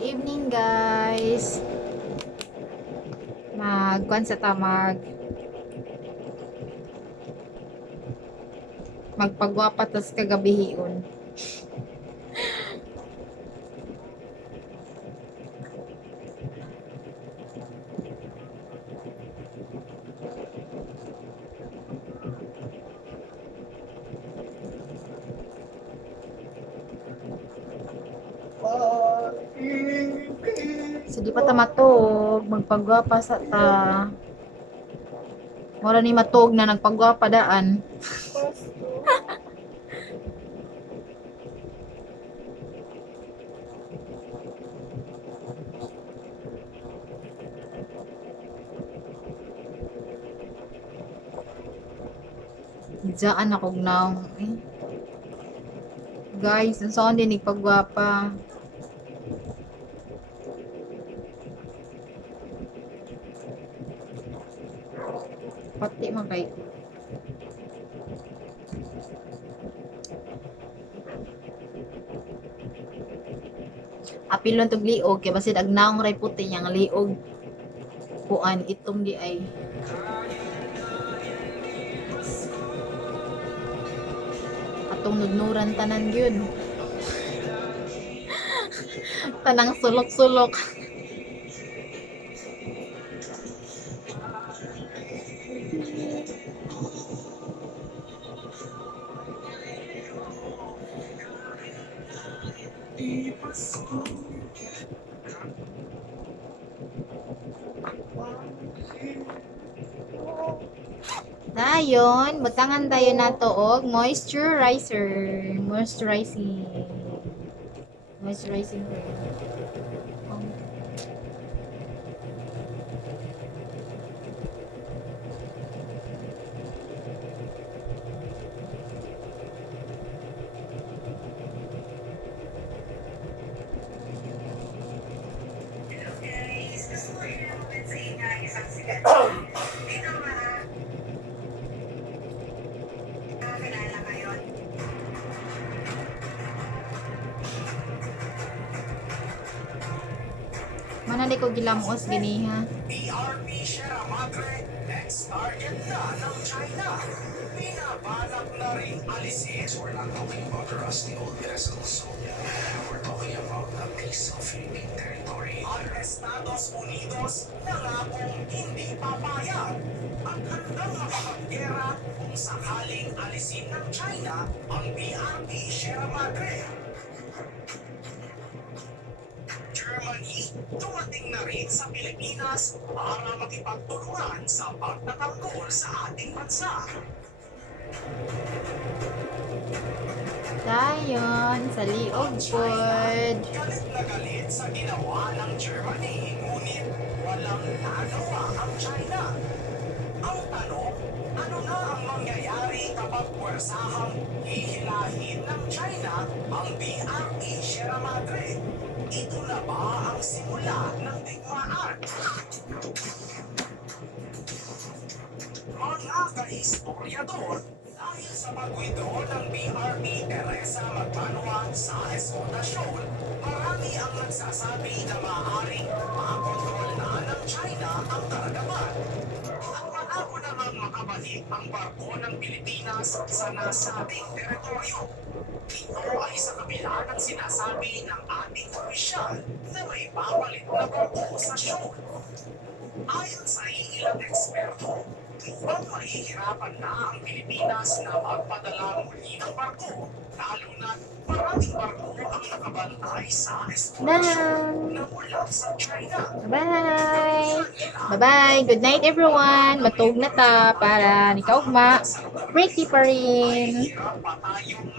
Good evening, guys. Magkuan sa tamag. Magpagwapa tas kagabihion. So di pa ta matog, magpagwapa sa ta. Wala ni matog na nagpagwapa daan. Diyaan ako now. Guys, saan din nagpagwapa? Pati man kay apilon tog liog kay basid agnaong ray puti nya nga liog kuan itong di ay atong nudnuran tanan gyud. Tanang sulok-sulok. Dayon, butangan tayo na to og moisturizer. Moisturizing cream. Mana di ko gilamos gini ha. BRP Sierra Madre, next target na ng China. Pinabalak na rin alisin. We're not talking about the rusty old vessels. We're talking about a piece of Philippine territory. Ang Estados Unidos nangakong hindi papayag. Ang handang makapaggera kung sakaling alisin ng China ang BRP Sierra Madre. Germany, dumating na rin sa Pilipinas para makipagtulungan sa pagtatanggol sa ating bansa. Dayon, sa liog pod. Galit na galit sa ginawa ng Germany, ngunit walang nagawa ang China. Ang tanong, ano na ang mangyayari kapag puwersahang hihilahin ng China ang BRP Sierra Madre? Ito na ba ang simula ng digmaan? Mga ka-historiador, dahil sa pag-withdraw ng BRP Teresa Magbanua sa eskodasyon, marami ang nagsasabi na maaaring makakontrol na ng China ang karagatan. Ang malabo namang makabalik ang barko ng Pilipinas sa nasabing teritoryo. Ito ay sa kabila ng sinasabi ng ating opisyal na may papalit na barko sa shoal. Ayon sa ilang eksperto, mukhang mahihirapan na ang Pilipinas na magpadala muli ng barko, lalo na maraming barko ang nakabantay sa eskodasyon na mula sa China. Bye! Bye-bye! Good night, everyone! Matog na ta para ni kaugma. Pretty pa rin! Mahirap pa tayong